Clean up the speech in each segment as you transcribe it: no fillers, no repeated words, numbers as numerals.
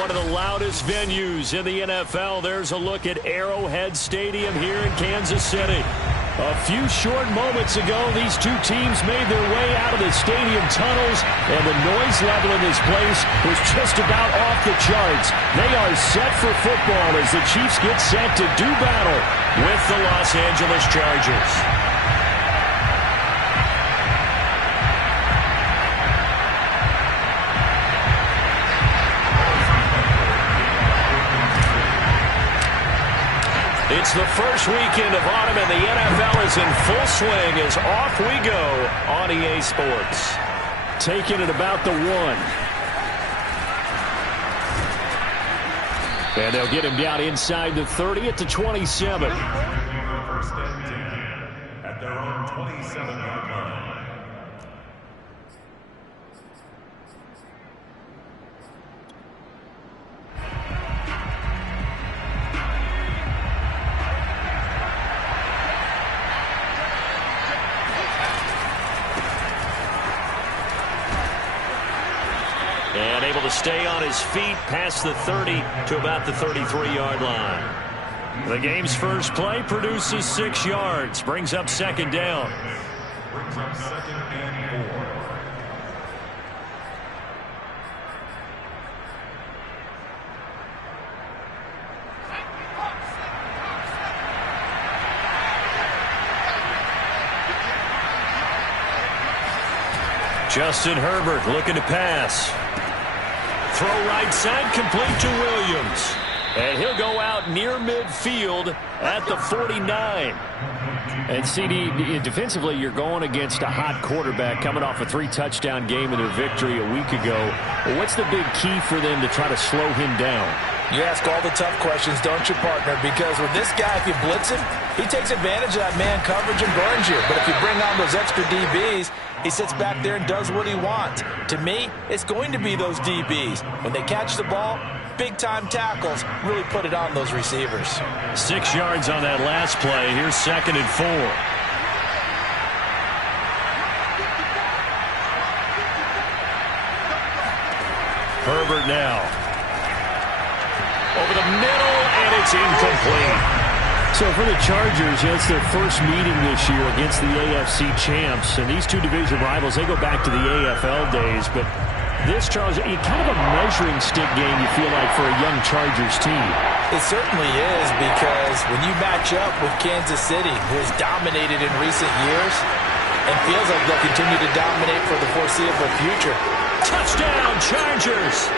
one of the loudest venues in the NFL. There's a look at Arrowhead Stadium here in Kansas City. A few short moments ago, these two teams made their way out of the stadium tunnels, and the noise level in this place was just about off the charts. They are set for football as the Chiefs get set to do battle with the Los Angeles Chargers. It's the first weekend of autumn, and the NFL is in full swing as off we go on EA Sports. Taking it about the 1. And they'll get him down inside the 30 at the 27. First and 10 at their own 27-yard line. And able to stay on his feet past the 30 to about the 33-yard line. The game's first play produces 6 yards. Brings up second down. Brings up second and 4. Justin Herbert looking to pass. Throw right side, complete to Williams. And he'll go out near midfield at the 49. And CD, defensively, you're going against a hot quarterback coming off a 3-touchdown game in their victory a week ago. What's the big key for them to try to slow him down? You ask all the tough questions, don't you, partner? Because with this guy, if you blitz him, he takes advantage of that man coverage and burns you. But if you bring on those extra DBs, he sits back there and does what he wants. To me, it's going to be those DBs. When they catch the ball, big-time tackles really put it on those receivers. 6 yards on that last play. Here's second and 4. Herbert now. Over the middle, and it's incomplete. So for the Chargers, it's their first meeting this year against the AFC champs. And these two division rivals, they go back to the AFL days. But this, Charles, kind of a measuring stick game, you feel like, for a young Chargers team. It certainly is, because when you match up with Kansas City, who has dominated in recent years, and feels like they'll continue to dominate for the foreseeable future. Touchdown, Chargers!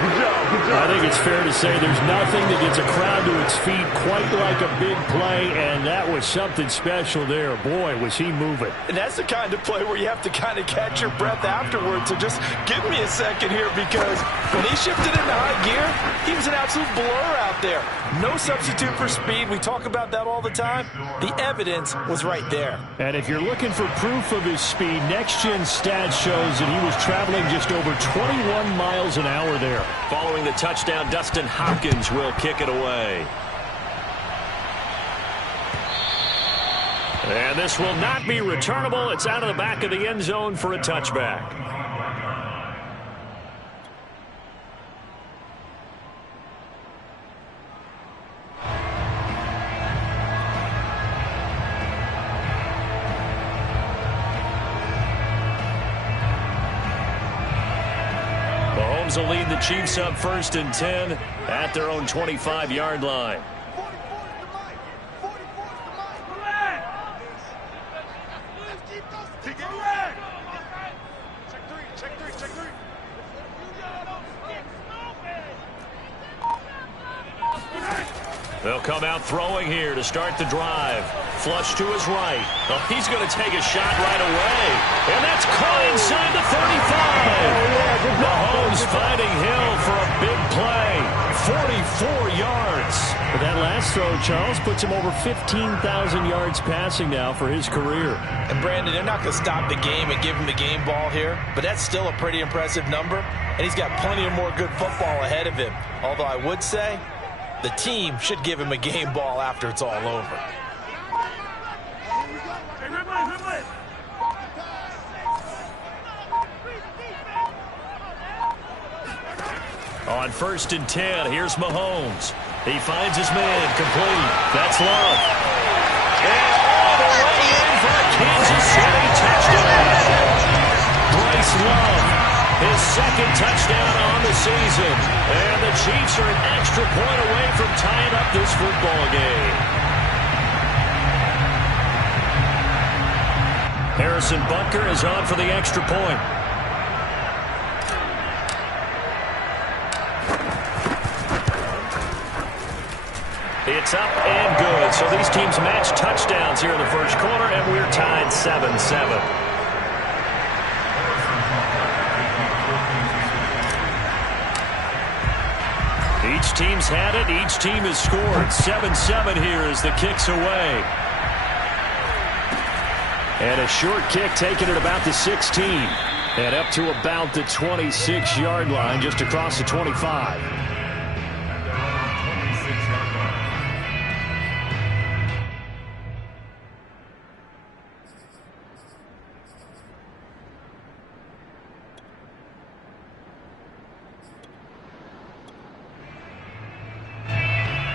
I think it's fair to say there's nothing that gets a crowd to its feet quite like a big play, and that was something special there. Boy, was he moving. And that's the kind of play where you have to kind of catch your breath afterwards. So just give me a second here, because when he shifted into high gear, he was an absolute blur out there. No substitute for speed. We talk about that all the time. The evidence was right there. And if you're looking for proof of his speed, next-gen stats shows that he was traveling just over 21 miles an hour there. Following the touchdown, Dustin Hopkins will kick it away. And this will not be returnable. It's out of the back of the end zone for a touchback. Will lead the Chiefs up first and 10 at their own 25-yard line. They'll come out throwing here to start the drive. Flush to his right. Oh, he's going to take a shot right away. And that's caught inside the 35. Mahomes finding Hill for a big play. 44 yards. But that last throw, Charles, puts him over 15,000 yards passing now for his career. And, Brandon, they're not going to stop the game and give him the game ball here. But that's still a pretty impressive number. And he's got plenty of more good football ahead of him. Although I would say the team should give him a game ball after it's all over. On 1st and 10, here's Mahomes. He finds his man, complete. That's Love. And all the way in for a Kansas City touchdown. Bryce Love, his second touchdown on the season. And the Chiefs are an extra point away from tying up this football game. Harrison Butker is on for the extra point. It's up and good. So these teams match touchdowns here in the first quarter, and we're tied 7-7. Each team's had it. Each team has scored. 7-7 here as the kick's away. And a short kick taken at about the 16. And up to about the 26-yard line, just across the 25.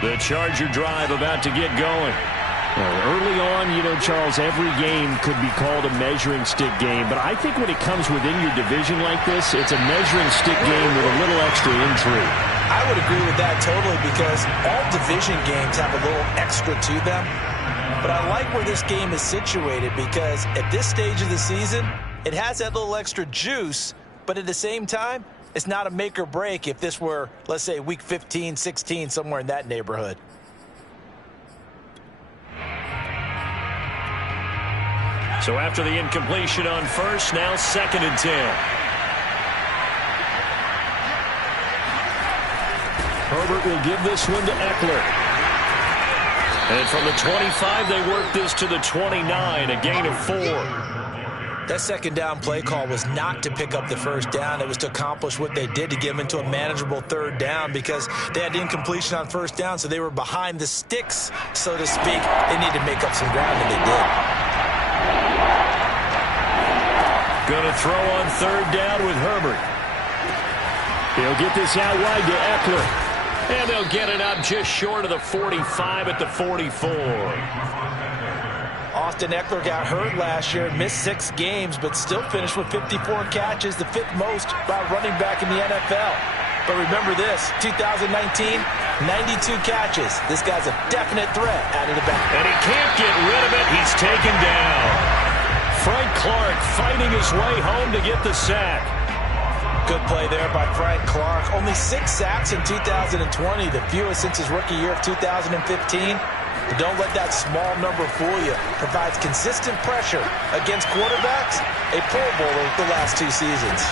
The Charger drive about to get going. Well, early on, you know, Charles, every game could be called a measuring stick game. But I think when it comes within your division like this, it's a measuring stick game with a little extra intrigue. I would agree with that totally because all division games have a little extra to them. But I like where this game is situated because at this stage of the season, it has that little extra juice. But at the same time, it's not a make or break if this were, let's say, week 15, 16, somewhere in that neighborhood. So after the incompletion on first, now 2nd and 10. Herbert will give this one to Eckler. And from the 25, they work this to the 29, a gain of 4. That second down play call was not to pick up the first down. It was to accomplish what they did to get them into a manageable 3rd down because they had incompletion on 1st down, so they were behind the sticks, so to speak. They needed to make up some ground, and they did. Going to throw on 3rd down with Herbert. He'll get this out wide to Eckler. And they'll get it up just short of the 45 at the 44. Austin Eckler got hurt last year, missed 6 games, but still finished with 54 catches, the 5th most by a running back in the NFL. But remember this, 2019, 92 catches. This guy's a definite threat out of the back. And he can't get rid of it. He's taken down. Frank Clark fighting his way home to get the sack. Good play there by Frank Clark. Only 6 sacks in 2020, the fewest since his rookie year of 2015. But don't let that small number fool you. Provides consistent pressure against quarterbacks. A Pro Bowler the last 2 seasons.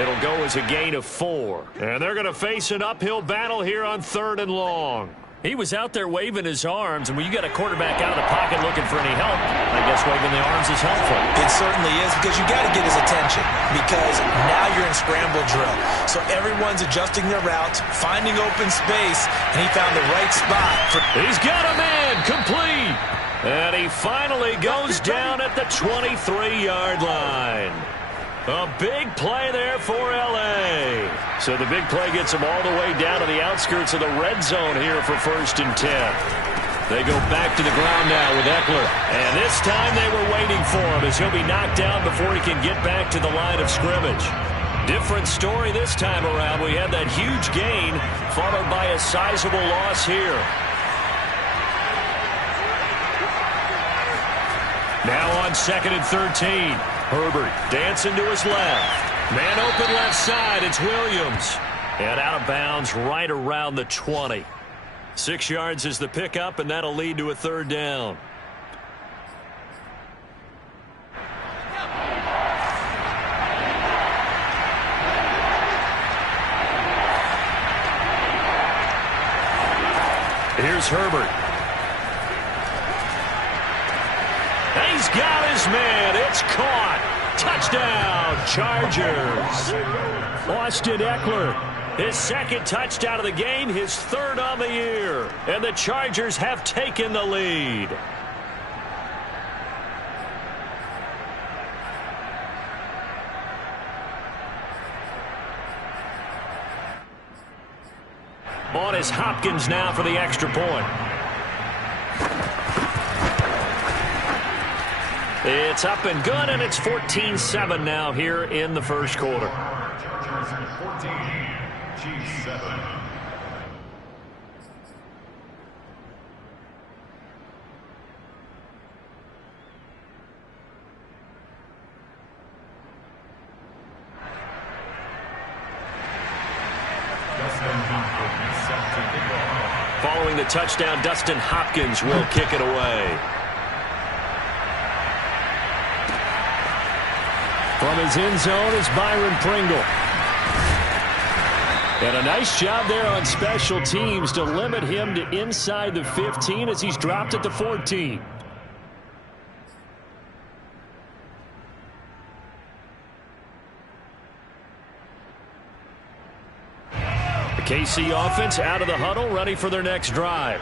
It'll go as a gain of 4. And they're going to face an uphill battle here on 3rd and long. He was out there waving his arms, and when you got a quarterback out of the pocket looking for any help, I guess waving the arms is helpful. It certainly is because you got to get his attention because now you're in scramble drill. So everyone's adjusting their routes, finding open space, and he found the right spot. He's got a man complete. And he finally goes down at the 23-yard line. A big play there for L.A. So the big play gets them all the way down to the outskirts of the red zone here for 1st and 10. They go back to the ground now with Eckler. And this time they were waiting for him as he'll be knocked down before he can get back to the line of scrimmage. Different story this time around. We had that huge gain followed by a sizable loss here. Now on 2nd and 13. Herbert dancing to his left. Man open left side. It's Williams. And out of bounds right around the 20. 6 yards is the pickup, and that'll lead to a 3rd down. Here's Herbert. He's got his man. It's caught. Touchdown, Chargers. Austin Eckler, his 2nd touchdown of the game, his 3rd on the year. And the Chargers have taken the lead. On is Hopkins now for the extra point. It's up and good, and it's 14-7 now here in the first quarter. 14, G7. Following the touchdown, Dustin Hopkins will kick it away. From his end zone is Byron Pringle. And a nice job there on special teams to limit him to inside the 15 as he's dropped at the 14. The KC offense out of the huddle, ready for their next drive.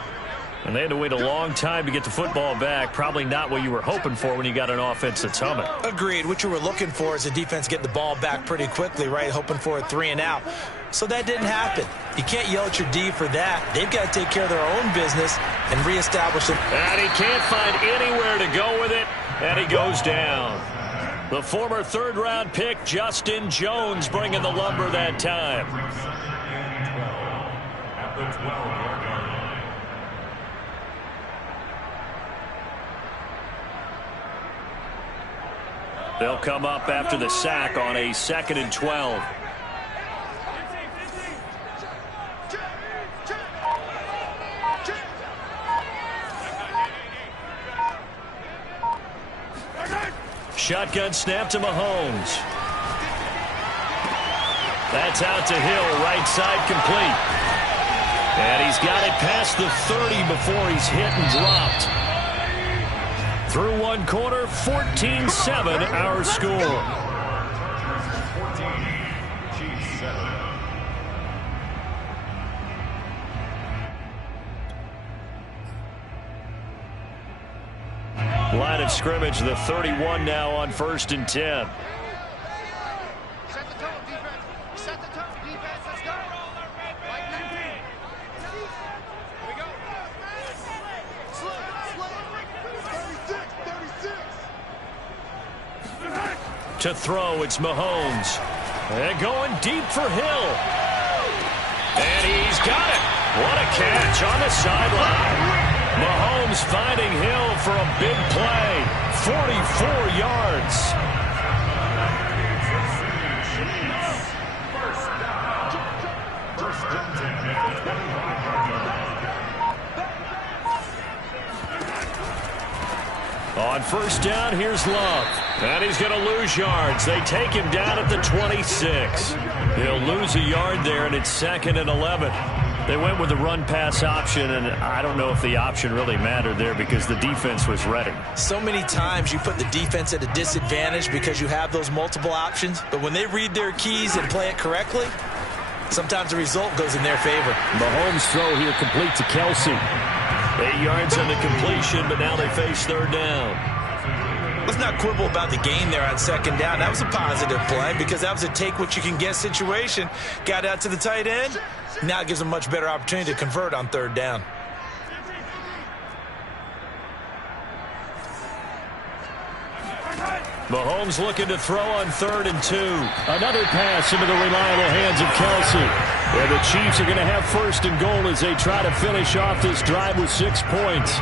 And they had to wait a long time to get the football back. Probably not what you were hoping for when you got an offense that's humming. Agreed. What you were looking for is the defense getting the ball back pretty quickly, right? Hoping for a 3 and out. So that didn't happen. You can't yell at your D for that. They've got to take care of their own business and reestablish it. And he can't find anywhere to go with it. And he goes down. The former third-round pick, Justin Jones, bringing the lumber that time. At the 12-yard line. They'll come up after the sack on a 2nd and 12. Shotgun snap to Mahomes. That's out to Hill, right side complete. And he's got it past the 30 before he's hit and dropped. Through one quarter, 14-7 our score. 14, G7. Line of scrimmage, the 31 now on 1st and 10. Set the tone, defense. Set the tone, defense. Let's go. Like 19. Here we go. Slow. 36. To throw, it's Mahomes. And going deep for Hill. And he's got it. What a catch on the sideline. Mahomes finding Hill for a big play. 44 yards. First and 10 at the 25-yard line. On first down, here's Love. And he's going to lose yards. They take him down at the 26. He'll lose a yard there, and it's 2nd and 11. They went with the run-pass option, and I don't know if the option really mattered there because the defense was ready. So many times you put the defense at a disadvantage because you have those multiple options, but when they read their keys and play it correctly, sometimes the result goes in their favor. Mahomes' throw here complete to Kelsey. 8 yards on the completion, but now they face 3rd down. Let's not quibble about the gain there on 2nd down. That was a positive play because that was a take-what-you-can-get situation. Got out to the tight end. Now it gives them a much better opportunity to convert on 3rd down. Mahomes looking to throw on 3rd and 2. Another pass into the reliable hands of Kelsey. And the Chiefs are going to have 1st and goal as they try to finish off this drive with 6 points.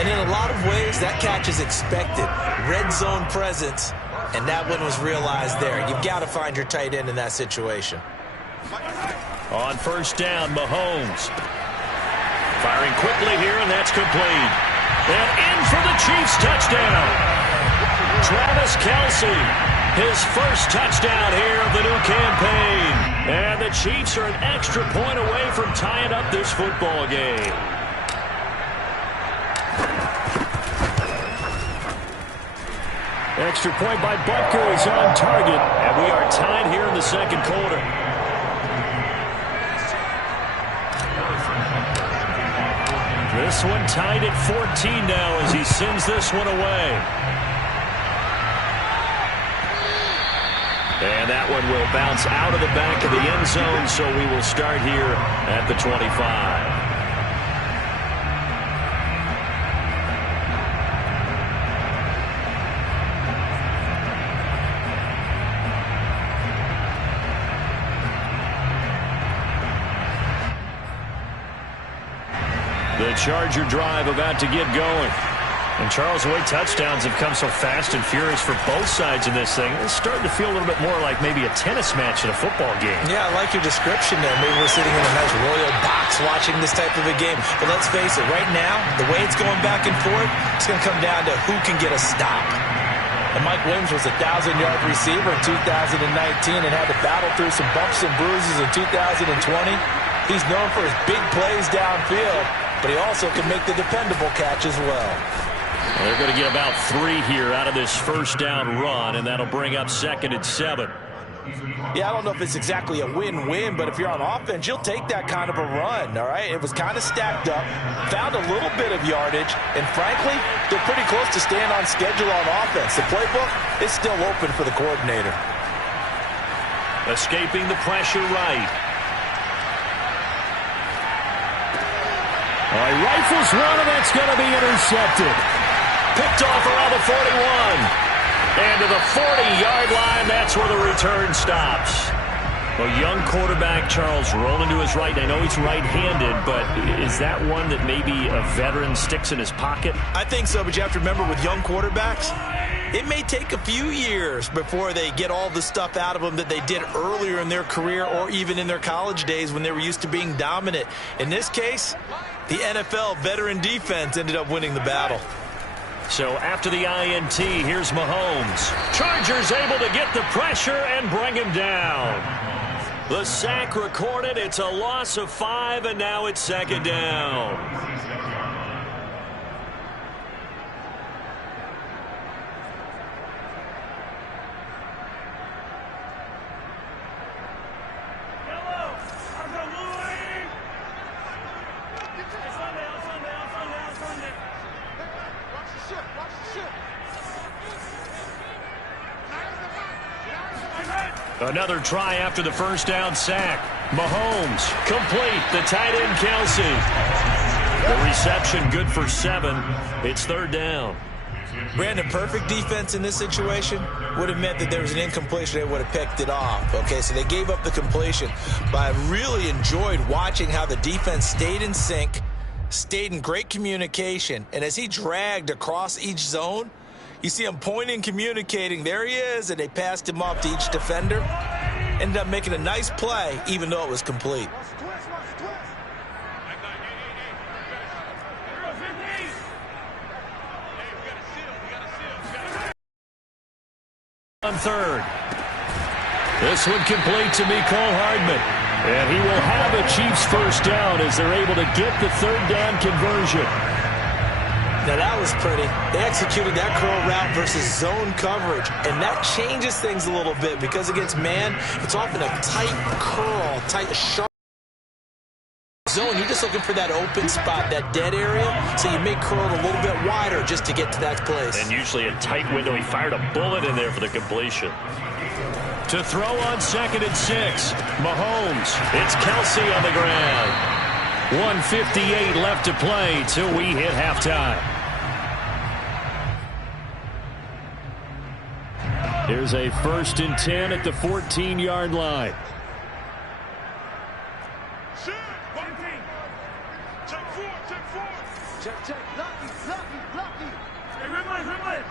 And in a lot of ways, that catch is expected. Red zone presence, and that one was realized there. You've got to find your tight end in that situation. On 1st down, Mahomes. Firing quickly here, and that's complete. And in for the Chiefs touchdown. Travis Kelsey, his first touchdown here of the new campaign. And the Chiefs are an extra point away from tying up this football game. Extra point by Butker is on target, and we are tied here in the 2nd quarter. This one tied at 14 now as he sends this one away. And that one will bounce out of the back of the end zone, so we will start here at the 25. The Charger drive about to get going. And Charles, the way touchdowns have come so fast and furious for both sides in this thing, it's starting to feel a little bit more like maybe a tennis match in a football game. Yeah, I like your description there. Maybe we're sitting in a nice royal box watching this type of a game. But let's face it, right now, the way it's going back and forth, it's going to come down to who can get a stop. And Mike Williams was a 1,000-yard receiver in 2019 and had to battle through some bumps and bruises in 2020. He's known for his big plays downfield, but he also can make the dependable catch as well. Well, they're going to get about 3 here out of this first down run, and that'll bring up 2nd and 7. Yeah, I don't know if it's exactly a win-win, but if you're on offense, you'll take that kind of a run, all right? It was kind of stacked up, found a little bit of yardage, and frankly, they're pretty close to staying on schedule on offense. The playbook is still open for the coordinator. Escaping the pressure right. All right, rifles one, and that's going to be intercepted. Picked off around the 41. And to the 40-yard line, that's where the return stops. A young quarterback, Charles, rolling to his right. I know he's right-handed, but is that one that maybe a veteran sticks in his pocket? I think so, but you have to remember with young quarterbacks, it may take a few years before they get all the stuff out of them that they did earlier in their career or even in their college days when they were used to being dominant. In this case, the NFL veteran defense ended up winning the battle. So after the INT, here's Mahomes. Chargers able to get the pressure and bring him down. The sack recorded. It's a loss of 5, and now it's 2nd down. Another try after the first down sack. Mahomes complete. The tight end Kelsey. The reception good for 7. It's 3rd down. Brandon, perfect defense in this situation would have meant that there was an incompletion. They would have picked it off. Okay, so they gave up the completion. But I really enjoyed watching how the defense stayed in sync, stayed in great communication. And as he dragged across each zone, you see him pointing, communicating. There he is, and they passed him off to each defender. Ended up making a nice play, even though it was complete. On 3rd. This one complete to Mecole Hardman. And he will have a Chiefs first down as they're able to get the 3rd down conversion. Now, that was pretty. They executed that curl route versus zone coverage, and that changes things a little bit because against man, it's often a tight curl, tight, sharp zone. You're just looking for that open spot, that dead area, so you make curl a little bit wider just to get to that place. And usually a tight window. He fired a bullet in there for the completion. To throw on 2nd and 6, Mahomes. It's Kelsey on the ground. 1:58 left to play till we hit halftime. Here's a 1st and 10 at the 14-yard line. Check. Lucky. Hey, Rimley.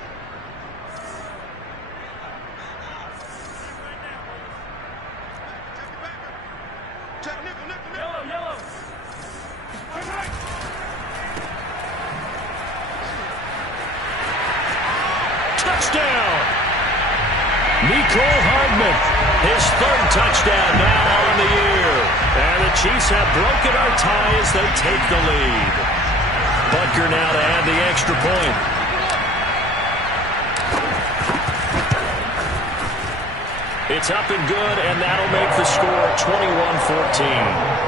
Check, nickel. Yellow. Touchdown! Mecole Hardman, his 3rd touchdown now on the year. And the Chiefs have broken our tie as they take the lead. Butker now to add the extra point. It's up and good, and that'll make the score 21-14.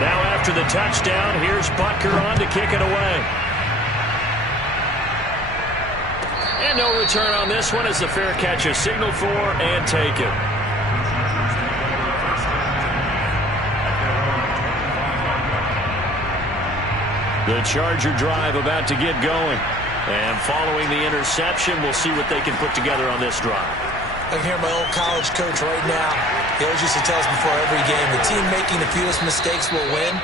Now after the touchdown. Here's Butker on to kick it away. And no return on this one as the fair catch is signaled for and taken. The Charger drive about to get going. And following the interception, we'll see what they can put together on this drive. I can hear my old college coach right now. He always used to tell us before every game, the team making the fewest mistakes will win.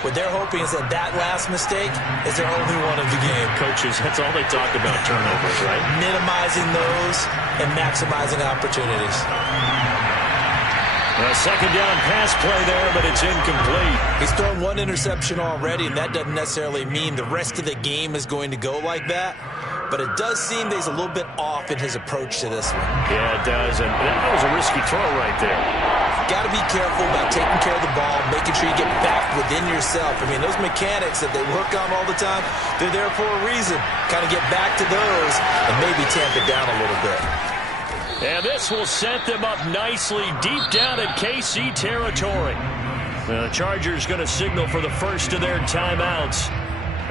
What they're hoping is that last mistake is their only one of the game. Coaches, that's all they talk about, turnovers, right? Minimizing those and maximizing opportunities. A second down pass play there, but it's incomplete. He's thrown one interception already, and that doesn't necessarily mean the rest of the game is going to go like that. But it does seem that he's a little bit off in his approach to this one. Yeah, it does, and that was a risky throw right there. Got to be careful about taking care of the ball, making sure you get back within yourself. I mean, those mechanics that they work on all the time, they're there for a reason. Kind of get back to those and maybe tamp it down a little bit. And this will set them up nicely deep down in KC territory. The Chargers going to signal for the first of their timeouts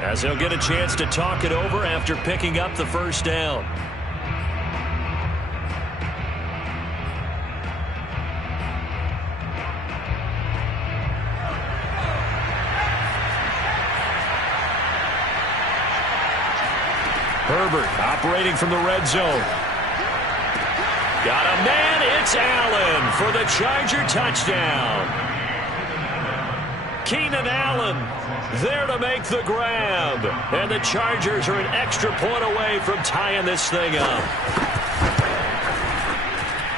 as they'll get a chance to talk it over after picking up the first down. Herbert operating from the red zone. Got a man, it's Allen for the Charger touchdown. Keenan Allen there to make the grab. And the Chargers are an extra point away from tying this thing up.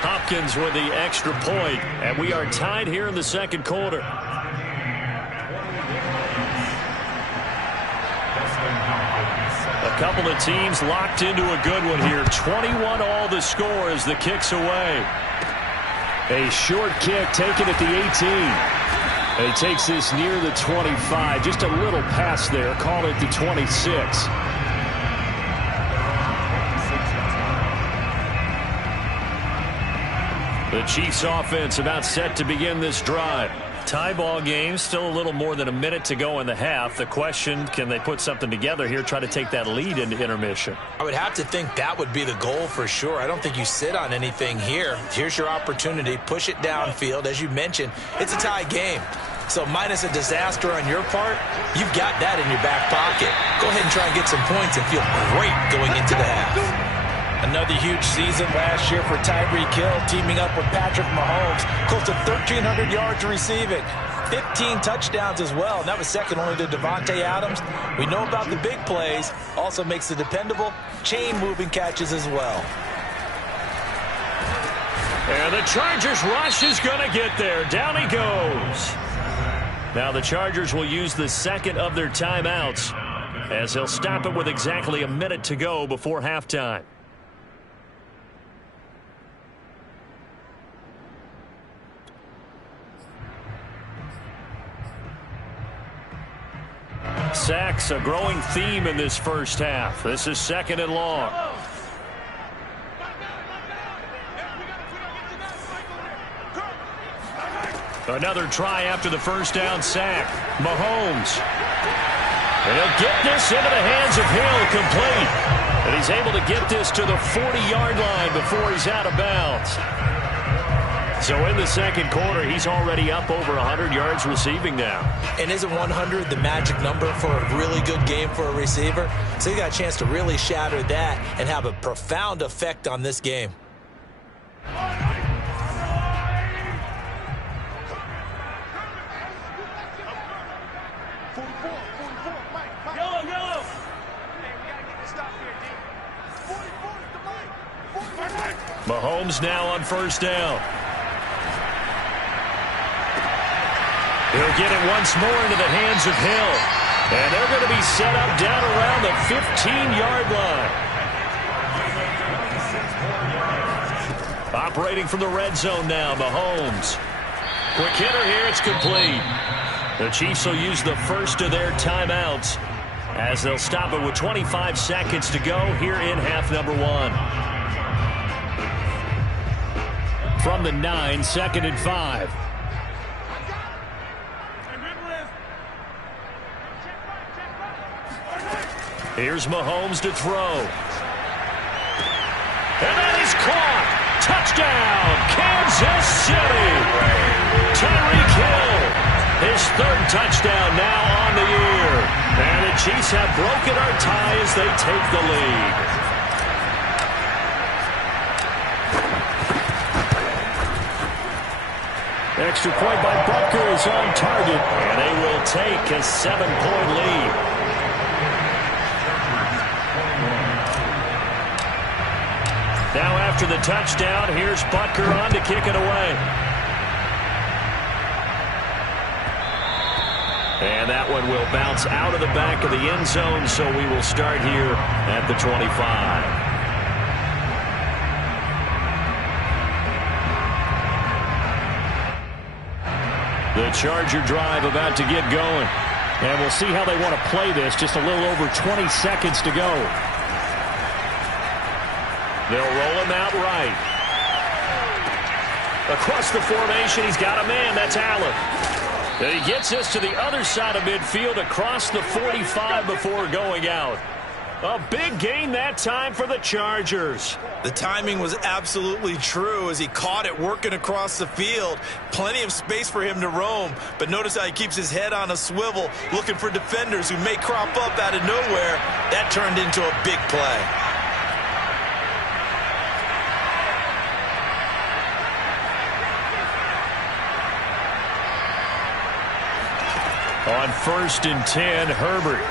Hopkins with the extra point, and we are tied here in the second quarter. A couple of teams locked into a good one here. 21 all the score as the kick's away. A short kick taken at the 18. He takes this near the 25. Just a little pass there. Call it the 26. The Chiefs offense about set to begin this drive. Tie ball game, still a little more than a minute to go in the half. The question, can they put something together here, try to take that lead into intermission? I would have to think that would be the goal for sure. I don't think you sit on anything here. Here's your opportunity. Push it downfield. As you mentioned, it's a tie game. So minus a disaster on your part, you've got that in your back pocket. Go ahead and try and get some points and feel great going into the half. Another huge season last year for Tyreek Hill, teaming up with Patrick Mahomes. Close to 1,300 yards receiving. 15 touchdowns as well. And that was second only to Devontae Adams. We know about the big plays. Also makes the dependable chain-moving catches as well. And the Chargers rush is going to get there. Down he goes. Now the Chargers will use the second of their timeouts as they'll stop it with exactly a minute to go before halftime. Sacks, a growing theme in this first half. This is second and long. Another try after the first down sack. Mahomes. And he'll get this into the hands of Hill, complete. And he's able to get this to the 40-yard line before he's out of bounds. So in the second quarter, he's already up over 100 yards receiving now. And isn't 100 the magic number for a really good game for a receiver? So he got a chance to really shatter that and have a profound effect on this game. Mahomes now on first down. He'll get it once more into the hands of Hill. And they're going to be set up down around the 15-yard line. Operating from the red zone now, Mahomes. Quick hitter here, it's complete. The Chiefs will use the first of their timeouts as they'll stop it with 25 seconds to go here in half number one. From the 9, second and 5. Here's Mahomes to throw. And that is caught. Touchdown, Kansas City. Tyreek Hill, his third touchdown now on the year. And the Chiefs have broken our tie as they take the lead. Extra point by Butker is on target, and they will take a 7-point lead. Now after the touchdown, here's Butker on to kick it away. And that one will bounce out of the back of the end zone, so we will start here at the 25. The Charger drive about to get going. And we'll see how they want to play this. Just a little over 20 seconds to go. They'll roll him out right. Across the formation, he's got a man. That's Allen. And he gets this to the other side of midfield across the 45 before going out. A big gain that time for the Chargers. The timing was absolutely true as he caught it working across the field. Plenty of space for him to roam. But notice how he keeps his head on a swivel, looking for defenders who may crop up out of nowhere. That turned into a big play. On 1st and 10, Herbert.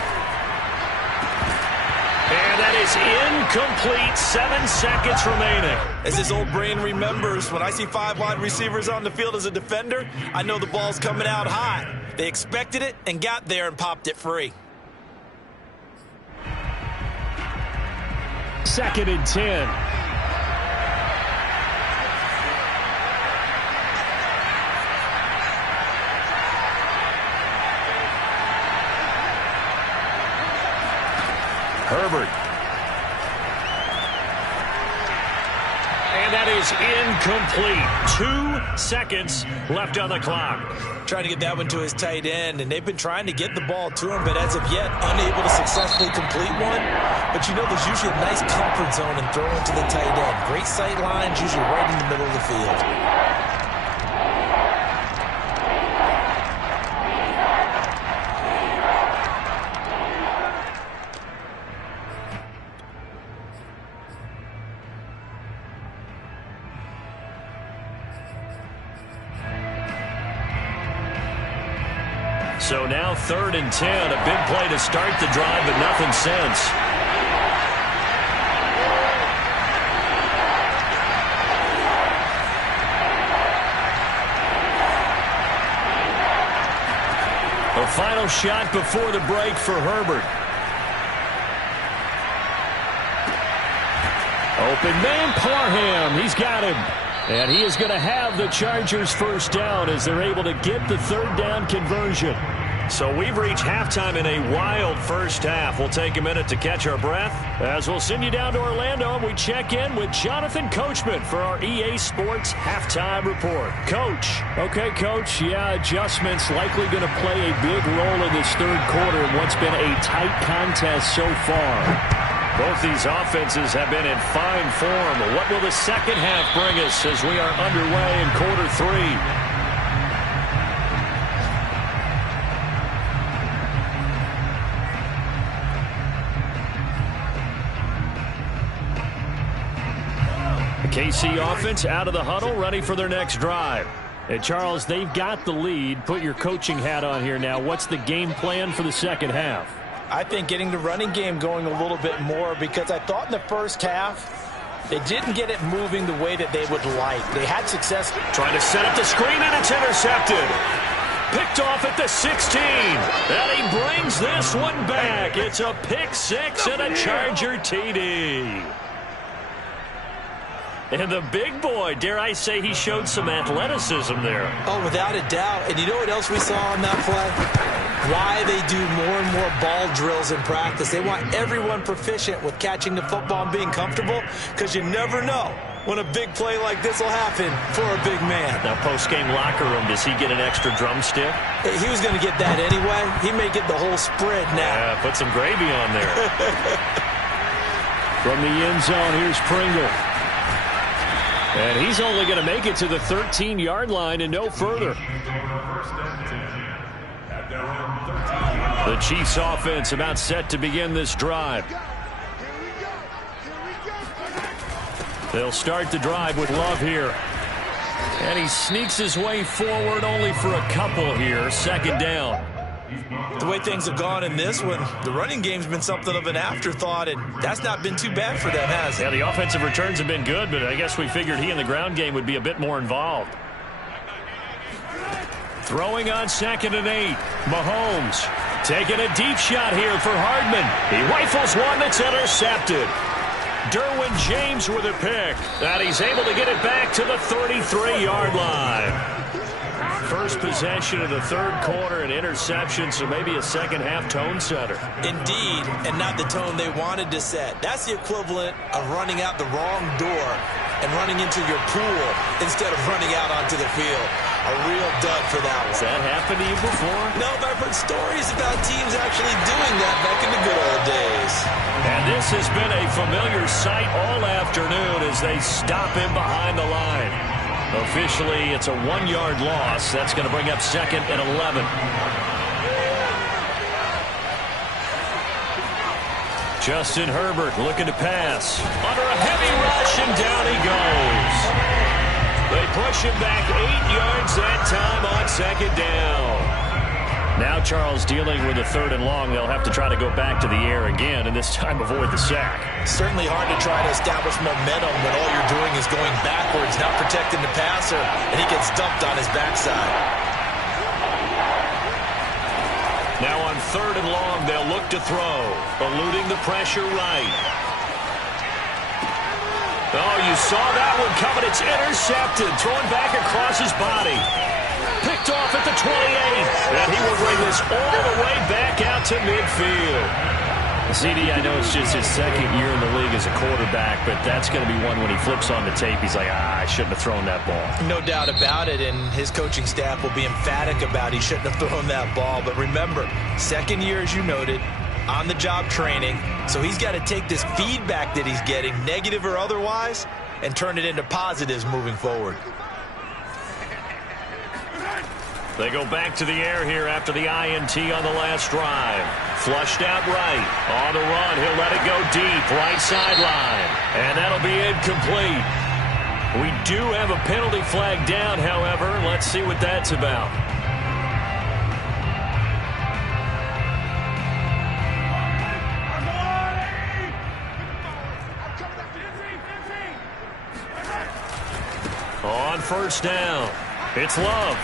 And that is incomplete. 7 seconds remaining. As his old brain remembers, when I see 5 wide receivers on the field as a defender, I know the ball's coming out hot. They expected it and got there and popped it free. 2nd and 10. Herbert. And that is incomplete. 2 seconds left on the clock. Trying to get that one to his tight end, and they've been trying to get the ball to him, but as of yet, unable to successfully complete one. But you know, there's usually a nice comfort zone in throwing to the tight end. Great sight lines, usually right in the middle of the field. So now 3rd and 10, a big play to start the drive, but nothing since. A final shot before the break for Herbert. Open man, Parham. He's got him. And he is going to have the Chargers first down as they're able to get the 3rd down conversion. So we've reached halftime in a wild first half. We'll take a minute to catch our breath as we'll send you down to Orlando and we check in with Jonathan Coachman for our EA Sports Halftime Report. Coach. Okay, Coach. Yeah, adjustments likely going to play a big role in this 3rd quarter in what's been a tight contest so far. Both these offenses have been in fine form. What will the second half bring us as we are underway in quarter 3? KC offense out of the huddle, ready for their next drive. And Charles, they've got the lead. Put your coaching hat on here now. What's the game plan for the second half? I think getting the running game going a little bit more, because I thought in the first half they didn't get it moving the way that they would like. They had success. Trying to set up the screen, and it's intercepted. Picked off at the 16. And he brings this one back. It's a pick 6 and a Charger TD. And the big boy, dare I say, he showed some athleticism there. Oh, without a doubt. And you know what else we saw on that play? Why they do more and more ball drills in practice. They want everyone proficient with catching the football and being comfortable, because you never know when a big play like this will happen for a big man. Now, post-game locker room, does he get an extra drumstick? He was going to get that anyway. He may get the whole spread now. Yeah, put some gravy on there. From the end zone, here's Pringle. And he's only going to make it to the 13-yard line and no further. The Chiefs offense about set to begin this drive. They'll start the drive with Love here. And he sneaks his way forward only for a couple here. Second down. The way things have gone in this one, the running game's been something of an afterthought, and that's not been too bad for them, has it? Yeah, the offensive returns have been good, but I guess we figured he in the ground game would be a bit more involved. Throwing on 2nd and 8. Mahomes taking a deep shot here for Hardman. He rifles one that's intercepted. Derwin James with a pick. And he's able to get it back to the 33-yard line. First possession of the third quarter, an interception, so maybe a second-half tone setter. Indeed, and not the tone they wanted to set. That's the equivalent of running out the wrong door and running into your pool instead of running out onto the field. A real dud for that one. Has that happened to you before? No, but I've heard stories about teams actually doing that back in the good old days. And this has been a familiar sight all afternoon as they stop him behind the line. Officially, it's a 1-yard loss. That's going to bring up 2nd and 11. Justin Herbert looking to pass. Under a heavy rush, and down he goes. They push him back 8 yards that time on 2nd down. Now Charles dealing with a 3rd and long. They'll have to try to go back to the air again, and this time avoid the sack. Certainly hard to try to establish momentum when all you're doing is going backwards, not protecting the passer, and he gets dumped on his backside. Now on 3rd and long, they'll look to throw. Eluding the pressure right. Oh, you saw that one coming. It's intercepted. Thrown back across his body. Picked off at the 28. And he will bring this all the way back out to midfield. CD, I know it's just his 2nd year in the league as a quarterback, but that's going to be one when he flips on the tape. He's like, I shouldn't have thrown that ball. No doubt about it, and his coaching staff will be emphatic about he shouldn't have thrown that ball. But remember, 2nd year, as you noted, on-the-job training, so he's got to take this feedback that he's getting, negative or otherwise, and turn it into positives moving forward. They go back to the air here after the INT on the last drive. Flushed out right. On the run, he'll let it go deep. Right sideline. And that'll be incomplete. We do have a penalty flag down, however. Let's see what that's about. On 1st down, it's Love.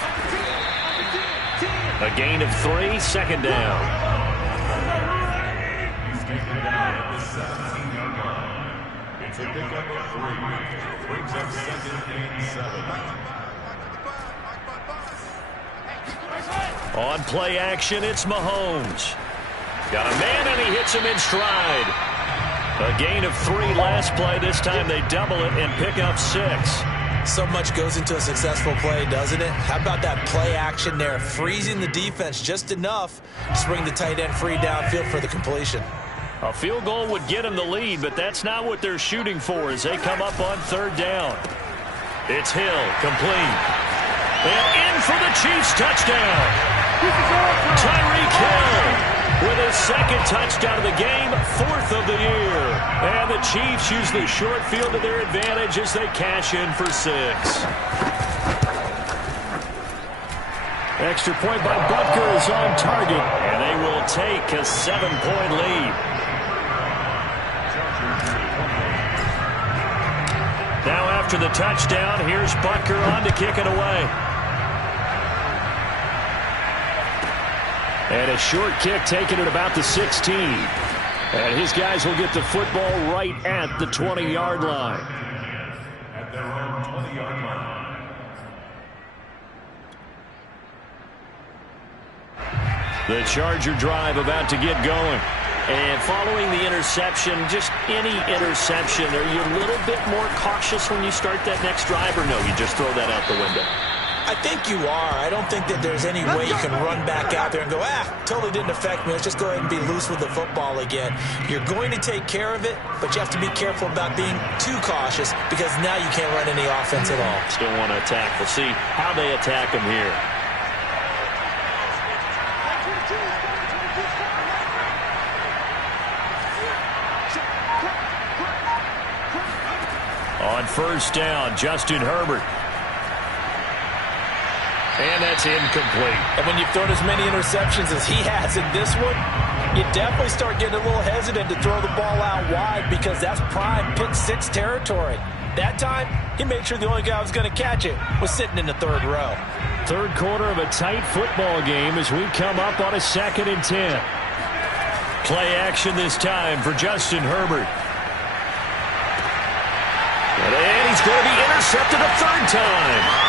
A gain of 3, 2nd down. He's taken down at the 17-yard line. It's a pickup of 3. Brings up 2nd and 7. On play action, it's Mahomes. Got a man, and he hits him in stride. A gain of 3 last play. This time they double it and pick up 6. So much goes into a successful play, doesn't it? How about that play action there, freezing the defense just enough to bring the tight end free downfield for the completion. A field goal would get them the lead, but that's not what they're shooting for as they come up on 3rd down. It's Hill, complete. And in for the Chiefs touchdown. Tyreek Hill with his 2nd touchdown of the game, 4th of the year. And the Chiefs use the short field to their advantage as they cash in for 6. Extra point by Butker is on target, and they will take a 7-point lead. Now after the touchdown, here's Butker on to kick it away. And a short kick taken at about the 16. And his guys will get the football right at the 20-yard line. At their own 20-yard line. The Charger drive about to get going. And following the interception, just any interception, are you a little bit more cautious when you start that next drive, or no, you just throw that out the window? I think you are. I don't think that there's any way you can run back out there and go, totally didn't affect me. Let's just go ahead and be loose with the football again. You're going to take care of it, but you have to be careful about being too cautious because now you can't run any offense at all. Still want to attack. We'll see how they attack him here. On first down, Justin Herbert. And that's incomplete. And when you've thrown as many interceptions as he has in this one, you definitely start getting a little hesitant to throw the ball out wide because that's prime pick-6 territory. That time, he made sure the only guy who was going to catch it was sitting in the third row. Third quarter of a tight football game as we come up on a 2nd and 10. Play action this time for Justin Herbert. And he's going to be intercepted a third time.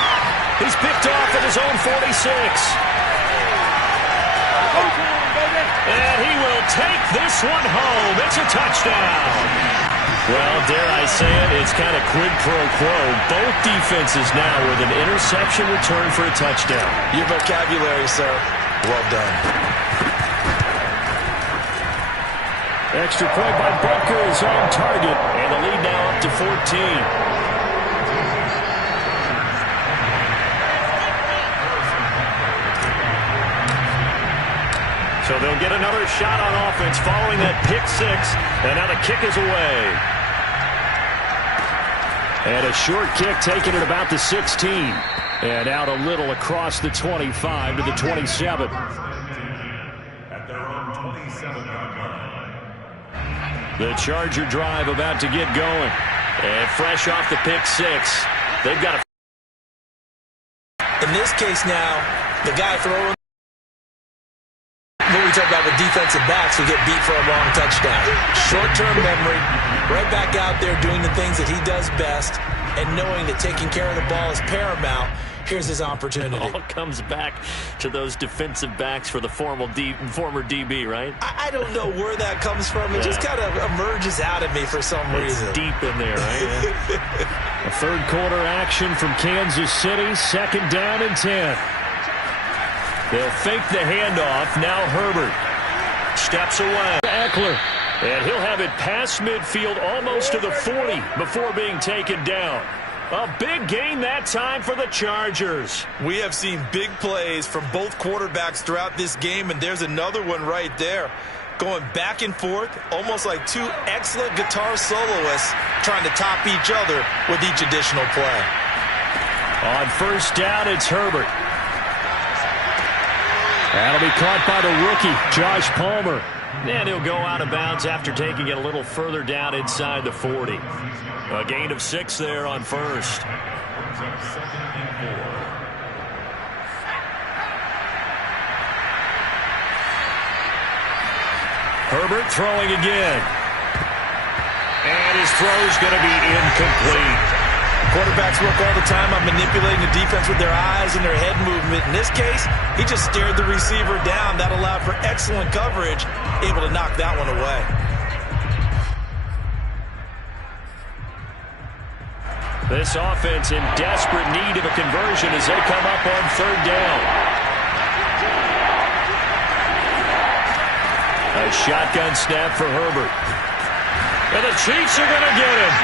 He's picked off at his own 46. And he will take this one home. It's a touchdown. Well, dare I say it, it's kind of quid pro quo. Both defenses now with an interception return for a touchdown. Your vocabulary, sir. Well done. Extra point by Butker is on target. And the lead now up to 14. So they'll get another shot on offense following that pick-6. And now the kick is away. And a short kick taken at about the 16. And out a little across the 25 to the 27. At their own 27-yard line. The Charger drive about to get going. And fresh off the pick-6. They've got a... In this case now, the guy throwing what we talk about with defensive backs who get beat for a long touchdown. Short-term memory, right back out there doing the things that he does best and knowing that taking care of the ball is paramount. Here's his opportunity. It all comes back to those defensive backs for the former DB, right? I don't know where that comes from. It just kind of emerges out of me for some reason. It's deep in there, right? A third quarter action from Kansas City. 2nd down and 10. They'll fake the handoff. Now Herbert steps away. Eckler. And he'll have it past midfield almost to the 40 before being taken down. A big gain that time for the Chargers. We have seen big plays from both quarterbacks throughout this game, and there's another one right there. Going back and forth, almost like two excellent guitar soloists trying to top each other with each additional play. On first down, it's Herbert. That'll be caught by the rookie, Josh Palmer. And he'll go out of bounds after taking it a little further down inside the 40. A gain of 6 there on first. Herbert throwing again. And his throw's going to be incomplete. Quarterbacks work all the time on manipulating the defense with their eyes and their head movement. In this case, he just stared the receiver down. That allowed for excellent coverage, able to knock that one away. This offense in desperate need of a conversion as they come up on third down. A shotgun snap for Herbert. And the Chiefs are going to get him.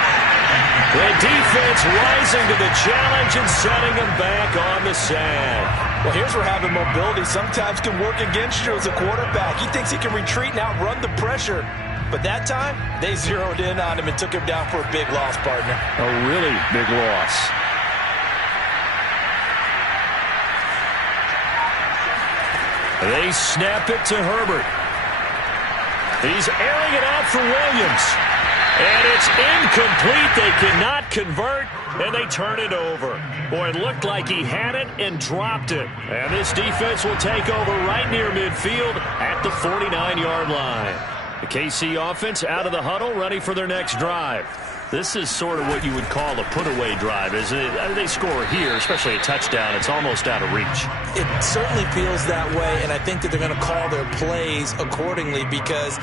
The defense rising to the challenge and setting him back on the sack. Well, here's where having mobility sometimes can work against you as a quarterback. He thinks he can retreat and outrun the pressure. But that time, they zeroed in on him and took him down for a big loss, partner. A really big loss. They snap it to Herbert. He's airing it out for Williams. And it's incomplete. They cannot convert, and they turn it over. Boy, it looked like he had it and dropped it. And this defense will take over right near midfield at the 49-yard line. The KC offense out of the huddle, ready for their next drive. This is sort of what you would call a put-away drive, isn't it? They score here, especially a touchdown. It's almost out of reach. It certainly feels that way, and I think that they're going to call their plays accordingly because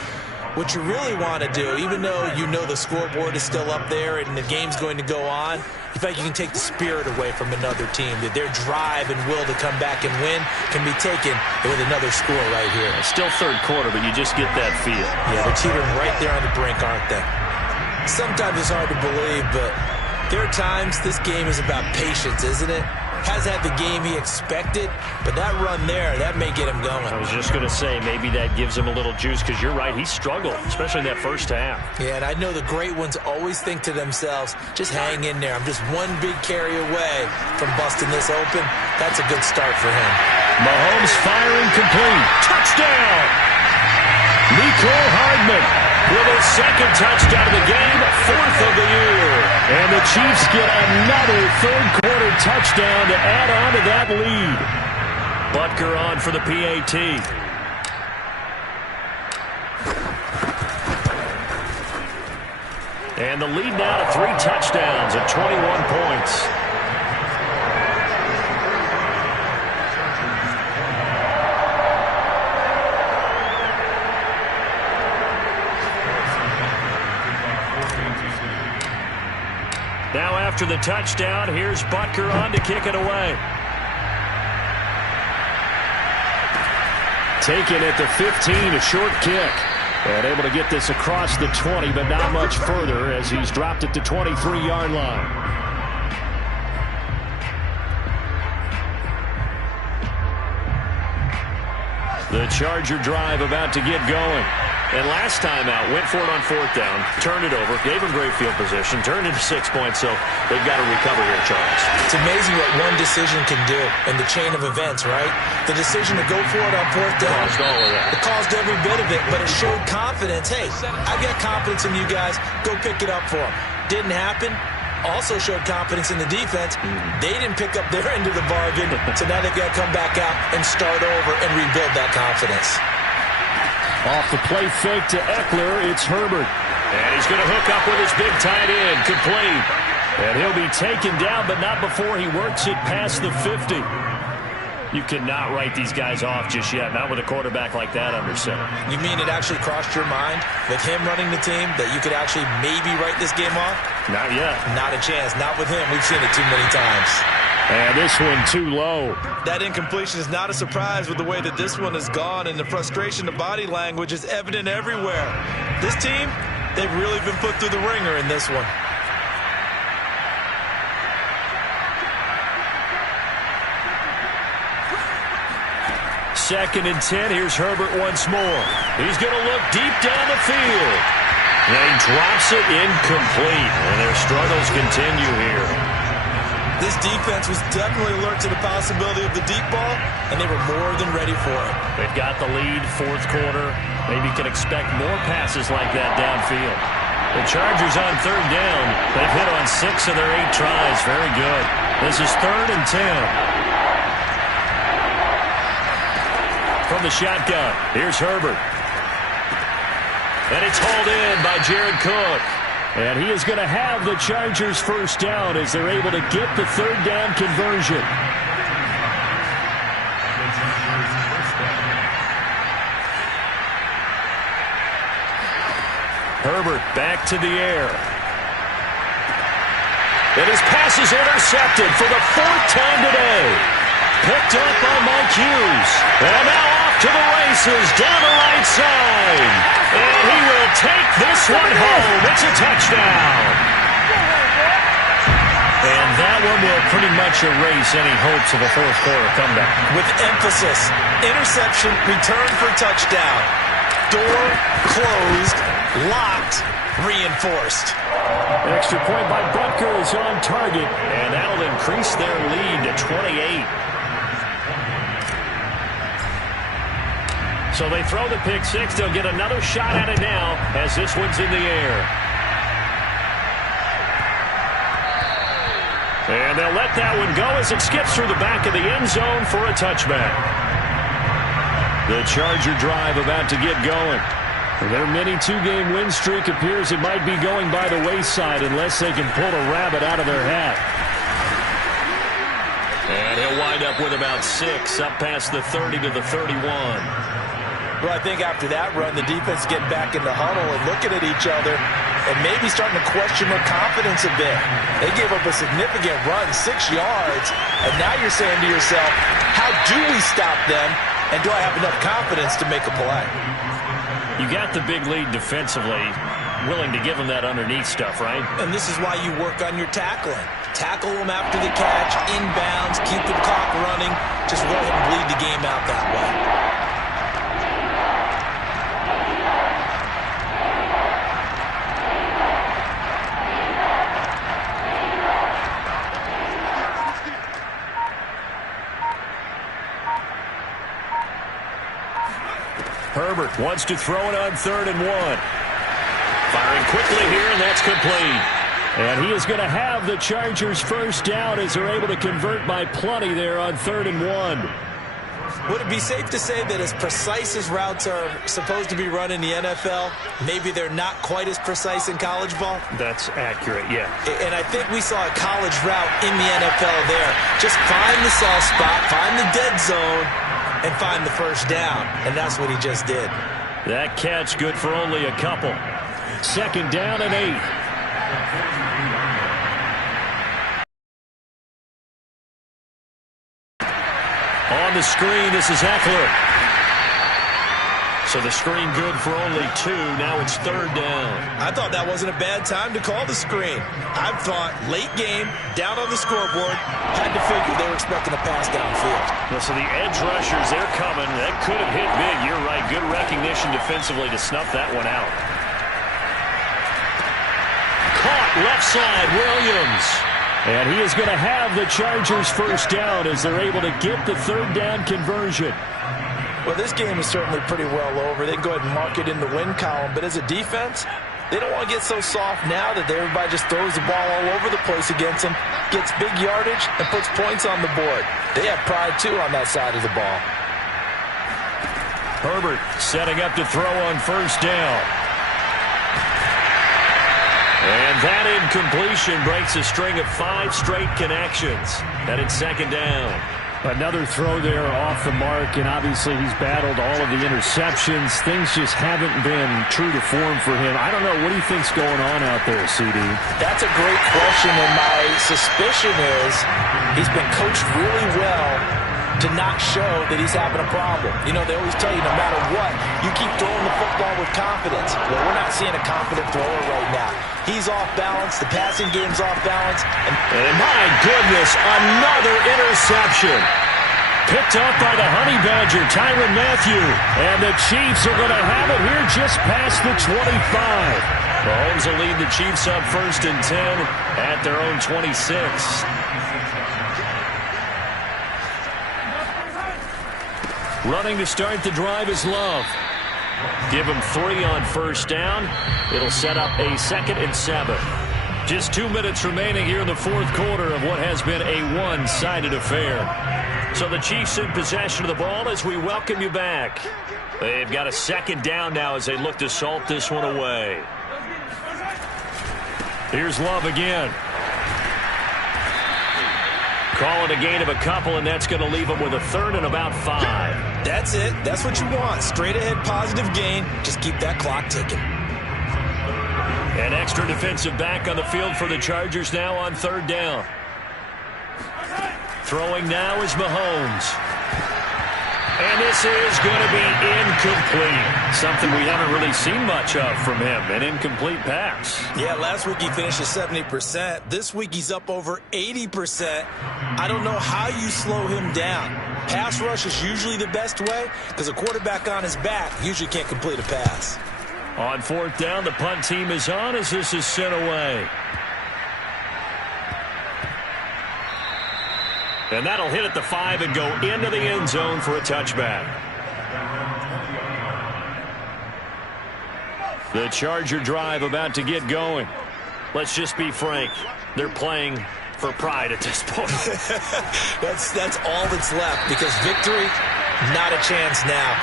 what you really want to do, even though you know the scoreboard is still up there and the game's going to go on, you feel like you can take the spirit away from another team, that their drive and will to come back and win can be taken with another score right here. It's still third quarter, but you just get that feel. Yeah, they're teetering right there on the brink, aren't they? Sometimes it's hard to believe, but there are times this game is about patience, isn't it? Hasn't had the game he expected, but that run there, that may get him going. I was just going to say, maybe that gives him a little juice, because you're right, he struggled, especially in that first half. Yeah, and I know the great ones always think to themselves, just hang in there. I'm just one big carry away from busting this open. That's a good start for him. Mahomes firing complete. Touchdown! Mecole Hardman with his second touchdown of the game, fourth of the year. And the Chiefs get another third-quarter touchdown to add on to that lead. Butker on for the PAT. And the lead now to 3 touchdowns at 21 points. Now after the touchdown, here's Butker on to kick it away. Taken at the 15, a short kick. And able to get this across the 20, but not much further as he's dropped it to 23-yard line. The Charger drive about to get going. And last time out, went for it on 4th down, turned it over, gave him great field position, turned into 6 points, so they've got to recover here, Charles. It's amazing what one decision can do in the chain of events, right? The decision to go for it on 4th down. Caused all of that. It caused every bit of it, but it showed confidence. Hey, I've got confidence in you guys. Go pick it up for them. Didn't happen. Also showed confidence in the defense. They didn't pick up their end of the bargain, so now they've got to come back out and start over and rebuild that confidence. Off the play fake to Eckler, it's Herbert. And he's going to hook up with his big tight end, complete. And he'll be taken down, but not before he works it past the 50. You cannot write these guys off just yet, not with a quarterback like that under center. You mean it actually crossed your mind with him running the team that you could actually maybe write this game off? Not yet. Not a chance. Not with him. We've seen it too many times. And this one too low. That incompletion is not a surprise with the way that this one has gone, and the frustration of body language is evident everywhere. This team, they've really been put through the ringer in this one. Second and 10. Here's Herbert once more. He's going to look deep down the field. And he drops it incomplete. And their struggles continue here. This defense was definitely alert to the possibility of the deep ball, and they were more than ready for it. They've got the lead, 4th quarter. Maybe you can expect more passes like that downfield. The Chargers on 3rd down. They've hit on 6 of their 8 tries. Very good. This is 3rd and 10. From the shotgun, here's Herbert. And it's hauled in by Jared Cook. And he is going to have the Chargers first down as they're able to get the 3rd down conversion. Herbert back to the air. And his pass is intercepted for the 4th time today. Picked up by Mike Hughes. And now off to the races down the right side. And he will take this one home. It's a touchdown. And that one will pretty much erase any hopes of a 4th quarter comeback. With emphasis, interception, return for touchdown. Door closed, locked, reinforced. Extra point by Butker is on target. And that'll increase their lead to 28. So they throw the pick 6. They'll get another shot at it now as this one's in the air. And they'll let that one go as it skips through the back of the end zone for a touchback. The Charger drive about to get going. Their mini 2-game win streak appears it might be going by the wayside unless they can pull a rabbit out of their hat. And he'll wind up with about 6 up past the 30 to the 31. Well, I think after that run, the defense getting back in the huddle and looking at each other and maybe starting to question their confidence a bit. They gave up a significant run, 6 yards, and now you're saying to yourself, how do we stop them, and do I have enough confidence to make a play? You got the big lead defensively, willing to give them that underneath stuff, right? And this is why you work on your tackling. Tackle them after the catch, inbounds, keep the clock running. Just go ahead and bleed the game out that way. Herbert wants to throw it on 3rd and 1. Firing quickly here, and that's complete. And he is going to have the Chargers first down as they're able to convert by plenty there on 3rd and 1. Would it be safe to say that as precise as routes are supposed to be run in the NFL, maybe they're not quite as precise in college ball? That's accurate, yeah. And I think we saw a college route in the NFL there. Just find the soft spot, find the dead zone, and find the first down. And that's what he just did. That catch good for only a couple. 2nd down and 8. On the screen, this is Eckler. So the screen good for only 2. Now it's 3rd down. I thought that wasn't a bad time to call the screen. I thought late game, down on the scoreboard, had to figure they were expecting a pass downfield. Well, so the edge rushers, they're coming. That could have hit big. You're right. Good recognition defensively to snuff that one out. Caught left side, Williams. And he is going to have the Chargers first down as they're able to get the 3rd down conversion. Well, this game is certainly pretty well over. They can go ahead and mark it in the win column. But as a defense, they don't want to get so soft now that everybody just throws the ball all over the place against them, gets big yardage, and puts points on the board. They have pride, too, on that side of the ball. Herbert setting up to throw on 1st down. And that incompletion breaks a string of 5 straight connections. Headed 2nd down. Another throw there off the mark, and obviously he's battled all of the interceptions. Things just haven't been true to form for him. I don't know. What do you think's going on out there, CD? That's a great question, and my suspicion is he's been coached really well to not show that he's having a problem. You know, they always tell you no matter what, you keep throwing the football with confidence. Well, we're not seeing a confident thrower right now. He's off balance. The passing game's off balance. And my goodness, another interception. Picked up by the Honey Badger, Tyrann Mathieu. And the Chiefs are going to have it here just past the 25. Mahomes will lead the Chiefs up 1st and 10 at their own 26. Running to start the drive is Love. Give him 3 on 1st down. It'll set up a 2nd and 7. Just 2 minutes remaining here in the 4th quarter of what has been a one-sided affair. So the Chiefs in possession of the ball as we welcome you back. They've got a 2nd down now as they look to salt this one away. Here's Love again. Call it a gain of a couple, and that's going to leave them with a 3rd and about 5. That's it. That's what you want. Straight ahead positive gain. Just keep that clock ticking. An extra defensive back on the field for the Chargers now on 3rd down. Throwing now is Mahomes. And this is going to be incomplete. Something we haven't really seen much of from him, an incomplete pass. Yeah, last week he finished at 70%. This week he's up over 80%. I don't know how you slow him down. Pass rush is usually the best way because a quarterback on his back usually can't complete a pass. On 4th down, the punt team is on as this is sent away. And that'll hit at the 5 and go into the end zone for a touchback. The Charger drive about to get going. Let's just be frank. They're playing for pride at this point. That's all that's left because victory, not a chance now.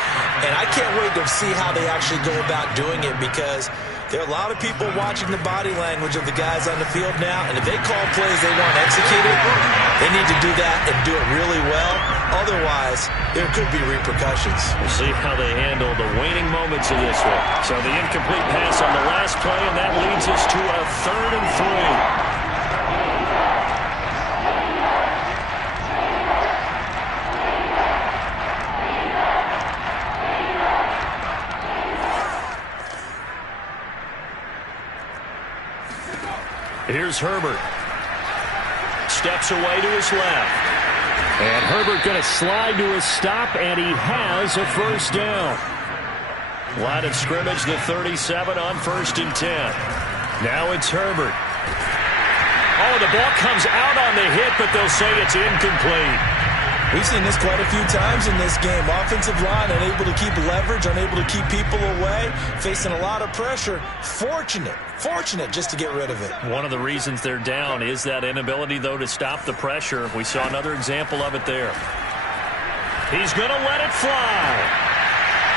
And I can't wait to see how they actually go about doing it because there are a lot of people watching the body language of the guys on the field now, and if they call plays they want executed, they need to do that and do it really well. Otherwise, there could be repercussions. We'll see how they handle the waning moments of this one. So the incomplete pass on the last play, and that leads us to a 3rd and 3. Here's Herbert. Steps away to his left. And Herbert going to slide to a stop, and he has a first down. Line of scrimmage, the 37 on 1st and 10. Now it's Herbert. Oh, the ball comes out on the hit, but they'll say it's incomplete. We've seen this quite a few times in this game. Offensive line unable to keep leverage, unable to keep people away, facing a lot of pressure. Fortunate just to get rid of it. One of the reasons they're down is that inability, though, to stop the pressure. We saw another example of it there. He's going to let it fly.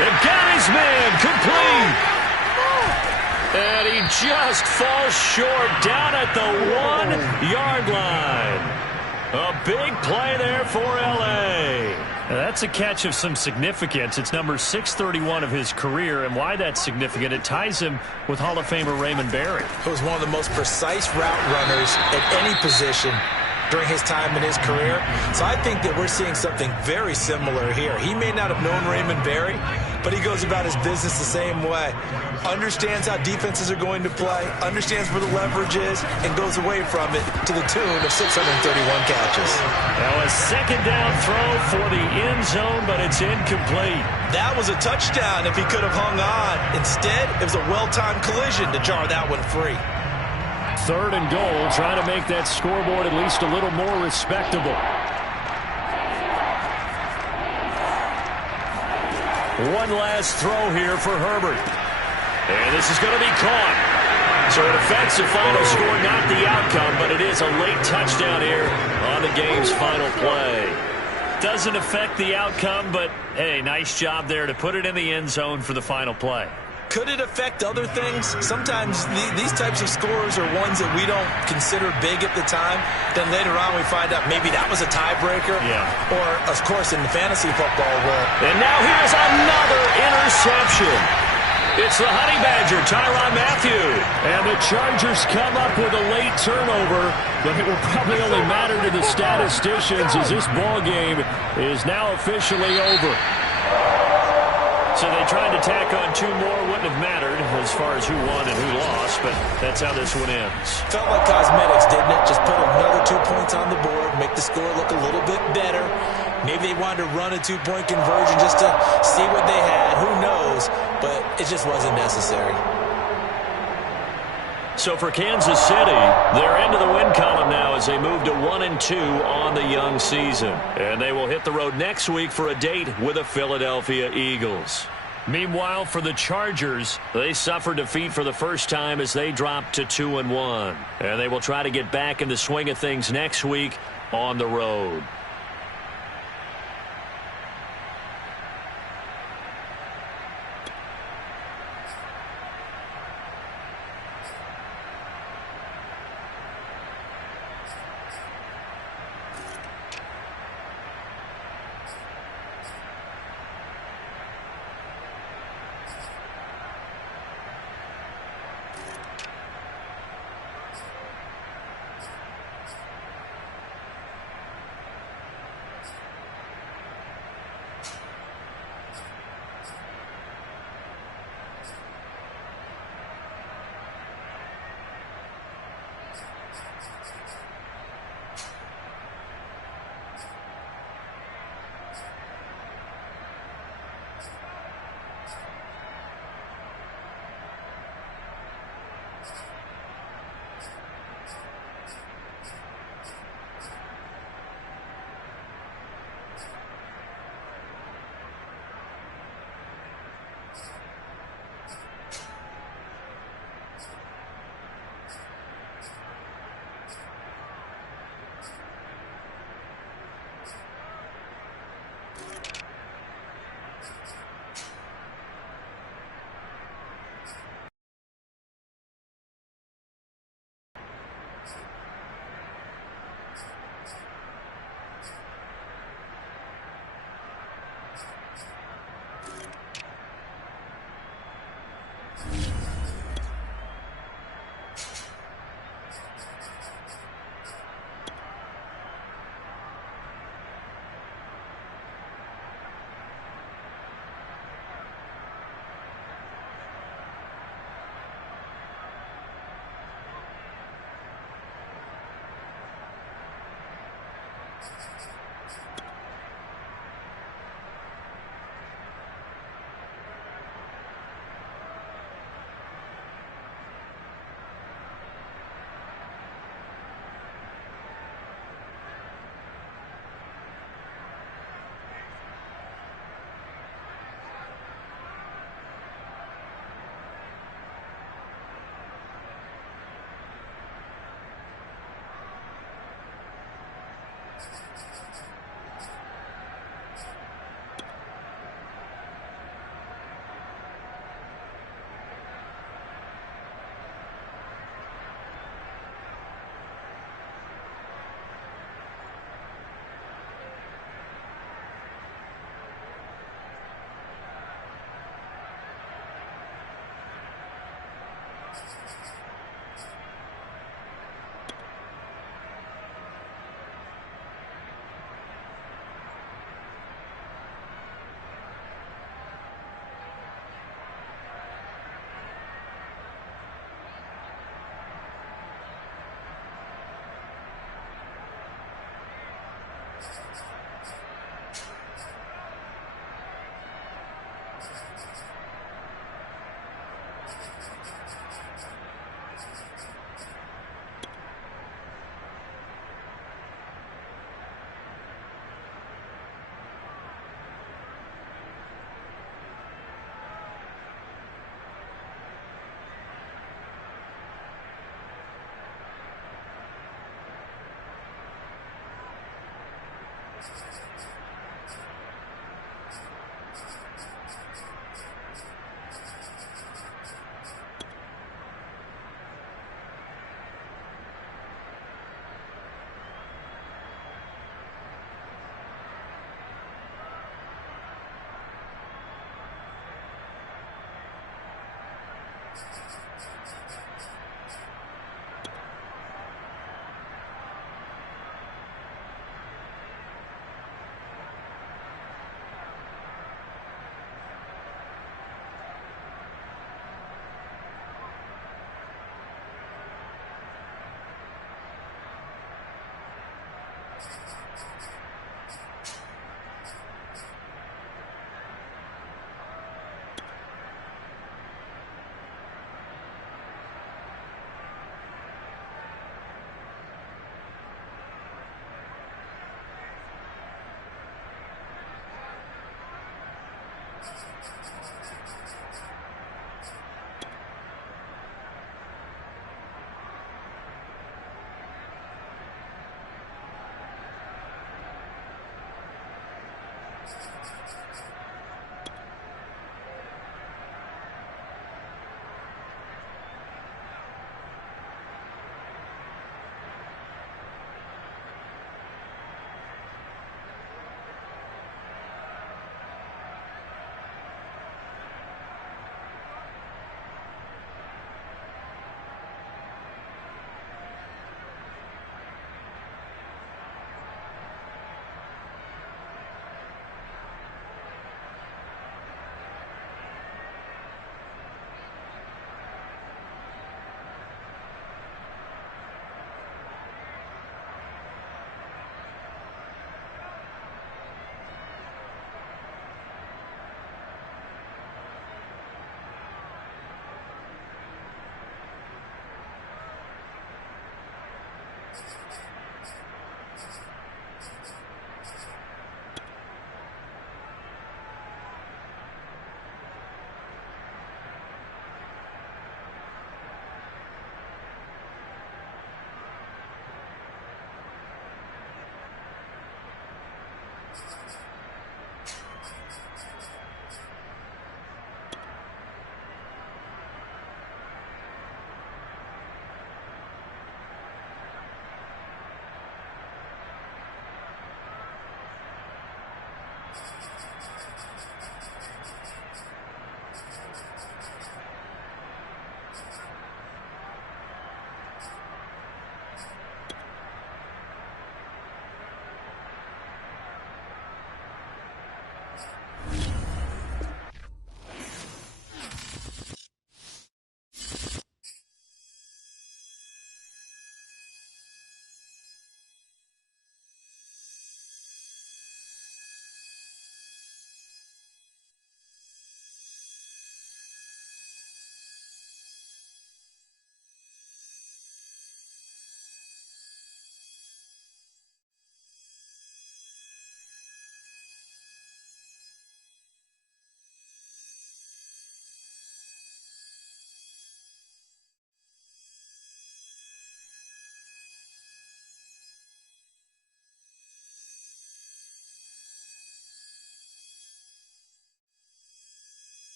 And got his man complete. And he just falls short down at the 1-yard line. A big play there for L.A. Now that's a catch of some significance. It's number 631 of his career, and why that's significant, it ties him with Hall of Famer Raymond Berry. He was one of the most precise route runners at any position during his time in his career. So I think that we're seeing something very similar here. He may not have known Raymond Berry, but he goes about his business the same way. Understands how defenses are going to play, understands where the leverage is, and goes away from it to the tune of 631 catches. Now a 2nd down throw for the end zone, but it's incomplete. That was a touchdown if he could have hung on. Instead, it was a well-timed collision to jar that one free. 3rd and goal, trying to make that scoreboard at least a little more respectable. One last throw here for Herbert. And this is going to be caught. So it affects the final score, not the outcome, but it is a late touchdown here on the game's final play. Doesn't affect the outcome, but, hey, nice job there to put it in the end zone for the final play. Could it affect other things? Sometimes these types of scores are ones that we don't consider big at the time. Then later on we find out maybe that was a tiebreaker. Yeah. Or, of course, in the fantasy football world. And now here's another interception. It's the Honey Badger, Tyrann Mathieu. And the Chargers come up with a late turnover, but it will probably only matter to the statisticians as this ball game is now officially over. So they tried to tack on 2 more. Wouldn't have mattered as far as who won and who lost, but that's how this one ends. Felt like cosmetics, didn't it? Just put another 2 points on the board, make the score look a little bit better. Maybe they wanted to run a 2-point conversion just to see what they had. Who knows? But it just wasn't necessary. So for Kansas City, they're into the win column now as they move to 1-2 on the young season. And they will hit the road next week for a date with the Philadelphia Eagles. Meanwhile, for the Chargers, they suffered defeat for the first time as they dropped to 2-1. And they will try to get back in the swing of things next week on the road.